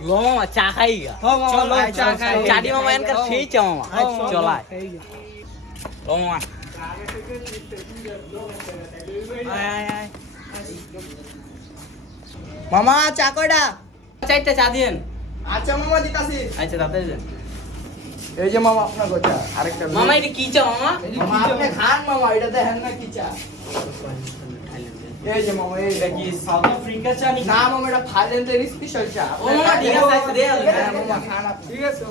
লো মামা চা খাই গা চলো চা খাই চাটি মামা এনকার সেই চা মামা চলাই লো মামা মামা চা কয়টা? চারটা চা দিয়েন আচ্ছা মামা দিতাছি। আচ্ছা তাড়াতাড়ি দেন এই যে মামা আপনার কথা আরেকটা মামা এটা কি চা মামা মামা আপনি খান মামা এটা দেখেন না কি চা। এই যে মামা এটা কি সাউথ আফ্রিকা চা নাকি না মামা এটা থাইল্যান্ডের স্পেশাল চা। ও মামা ঠিক আছে আচ্ছা দে হ্যাঁ, মামা খান আপনি। ঠিক আছে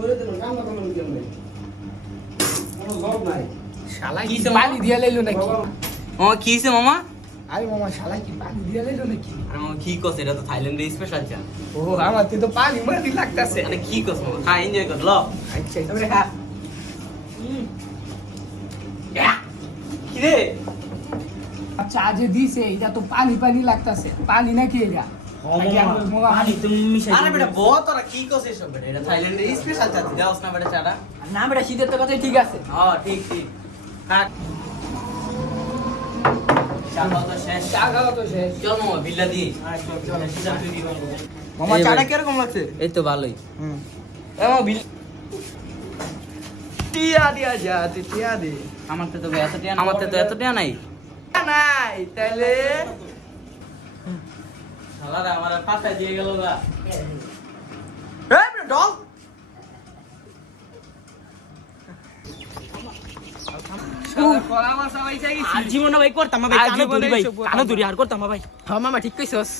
বলে দিল কাম না করলো কেন ভাই কোনো জব নাই শালা কি কি সে পানি দিয়া লাইলো নাকি? মামা কি হইছে মামা আরে মামা শালা কি পানি দিয়া লাইলো নাকি? আরে মামা কি কস এটা তো থাইল্যান্ডের স্পেশাল চা ও আমার তো পানি মারি লাগতাছে। আরে কি কস মামা খা এনজয় কর লো আচ্ছা তবে খা। কি রে চা যে দিছে এটা তো পানি পানি লাগতাছে পানি নাকি এটা পানি তুমি মিশাই আরে বেটা বহুত তোরা কি কস এসব বেটা এটা থাইল্যান্ডের স্পেশাল চা দাওস না বেটা চাটা না বেটা শীতের তো কথাই ঠিক আছে হ্যাঁ ঠিক ঠিক খা চা খাওয়া তো শেষ চা খাওয়া তো শেষ চল মামা বিল্লা দি মামা এই চাটা ভাই। কিরকম লাগছে? এই তো ভালোই হুম মামা বিল টিয়া দিয়া যা তুই টিয়া দে। আমার তো এত টিয়া আমার তো এত টিয়া নাই নাই তাহলে শালারা আমার পাতা দিয়ে গেল গা এই বেটা ডল আর জীবনে ভাই করতাম ভাই আর কানো জীবনে ধরি ভাই এইসব করতাম কানো না। ধরি আর করতাম ভাই হ্যাঁ মামা ঠিক কইছস